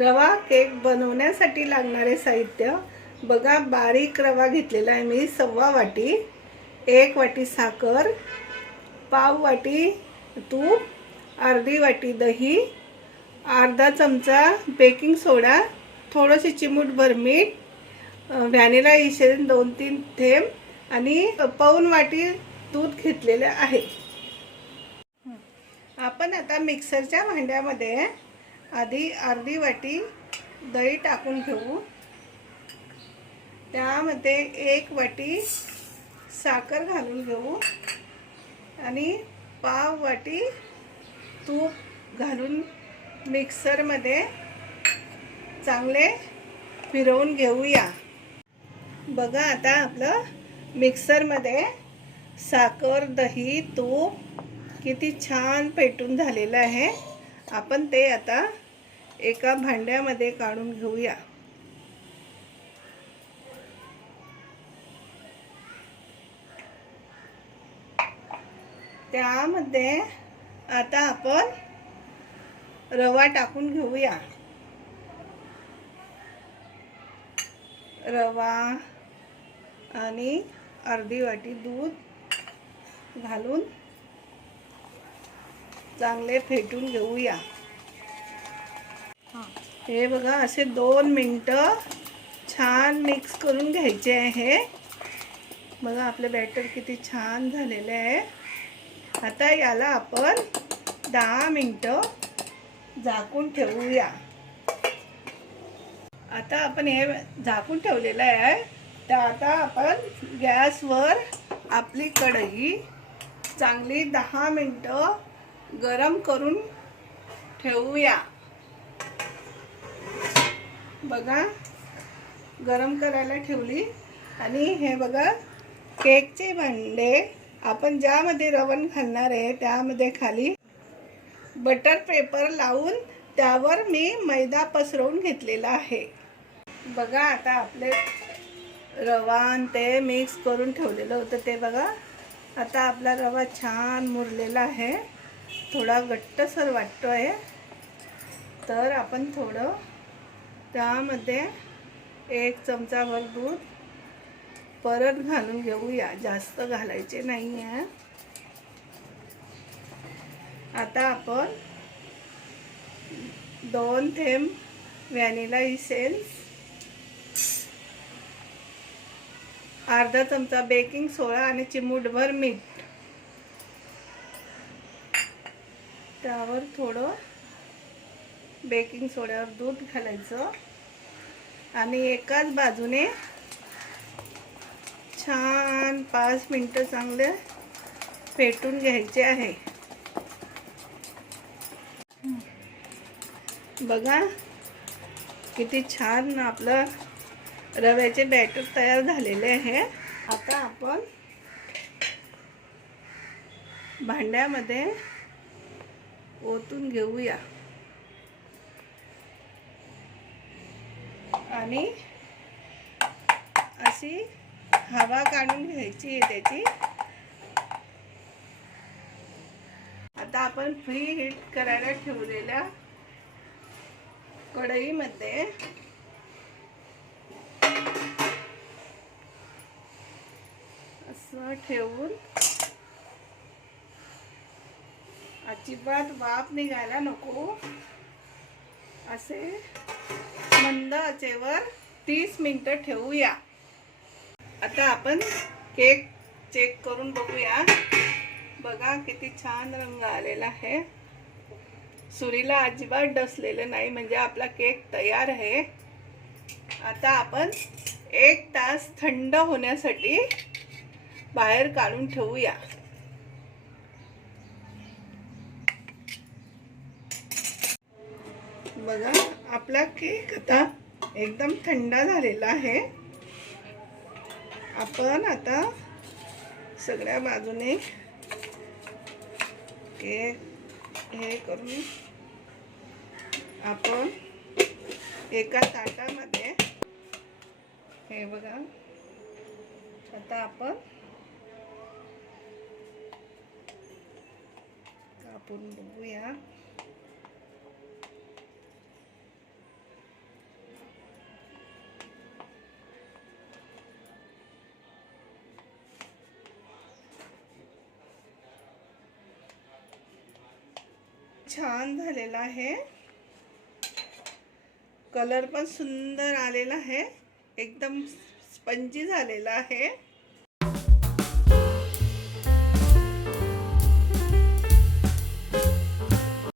रवा केक बनवण्यासाठी लागणारे साहित्य. बघा बारीक रवा घेतलेला आहे मी सव्वा वाटी एक वाटी साखर पाव वाटी तूप अर्धी वाटी दही अर्धा चमचा बेकिंग सोडा थोडंसे चिमूटभर मीठ व्हॅनिला इसेन्स दोन तीन थेंब आणि पाऊन वाटी दूध घेतलेलं आहे. आपण आता मिक्सरच्या भांड्यामध्ये आधी अर्धी वाटी दही टाकून घेऊ. त्यामध्ये एक वाटी साखर घालून घेऊ. आणि पाव वाटी तूप घालून मिक्सरमध्ये चांगले फिरवून घेऊया. बघा आता आपलं मिक्सरमध्ये साखर दही तूप किती छान पेटून झालेलं आहे. आपण ते आता एका भांड्यामध्ये काढून घेऊया. त्यामध्ये आता आपण रवा टाकून घेऊया. रवा आणि अर्धी वाटी दूध घालून चांगले फेटून घेऊया. हे. बघा असे दोन मिनटं छान मिक्स करून घ्यायचे आहे. बघा आपले बॅटर किती छान झालेले आहे. आता याला आपण दहा मिनटं झाकून ठेवूया. आता आपण हे झाकून ठेवलेलं आहे. तर आता आपण गॅसवर आपली कढई चांगली दहा मिनटं गरम करून ठेवूया. बघा गरम करायला ठेवली. आणि हे बघा केकचे भांडे आपण ज्यामध्ये रवण घालणार आहे त्यामध्ये खाली बटर पेपर लावून त्यावर मी मैदा पसरवून घेतलेला आहे. बघा आता आपले रवान ते मिक्स करून ठेवलेलं होतं ते बघा. आता आपला रवा छान मुरलेला आहे. थोडा घट्टसर वाटतो आहे तर आपण थोडं त्यामध्ये एक चमचाभर दूध परत घालून घेऊया. जास्त घालायचे नाही आहे आता आपण दोन थेंब व्हॅनिला इसेन्स अर्धा चमचा बेकिंग सोडा आणि चिमूटभर मीठ. त्यावर थोडं बेकिंग सोड्यावर दूध घालायचं. आणि एकाच बाजूने छान पाच मिनटं चांगले फेटून घ्यायचे आहे. बघा किती छान आपलं रव्याचे बॅटर तयार झालेले आहे. आता आपण भांड्यामध्ये ओतून घेऊया. आणि अशी हवा काढून घ्यायची आहे त्याची. आता आपण फ्री हीट करायला ठेवलेल्या कढईमध्ये असं ठेवून अजिबात वाफ निघायला नको. असे मंद आचेवर तीस मिनटं ठेवूया. आता आपण केक चेक करून बघूया. बघा किती छान रंग आलेला आहे. सुरीला अजिबात डसलेलं नाही म्हणजे आपला केक तयार आहे. आता आपण एक तास थंड होण्यासाठी बाहेर काढून ठेवूया. बघा आपला केक आता एकदम थंड झालेला आहे. आपण आता सगळ्या बाजूने केक हे करून आपण एका ताटामध्ये हे बघा आता आपण कापून बघूया. छान झालेला आहे. कलर पण सुंदर आलेला आहे. एकदम स्पंजी झालेला आहे.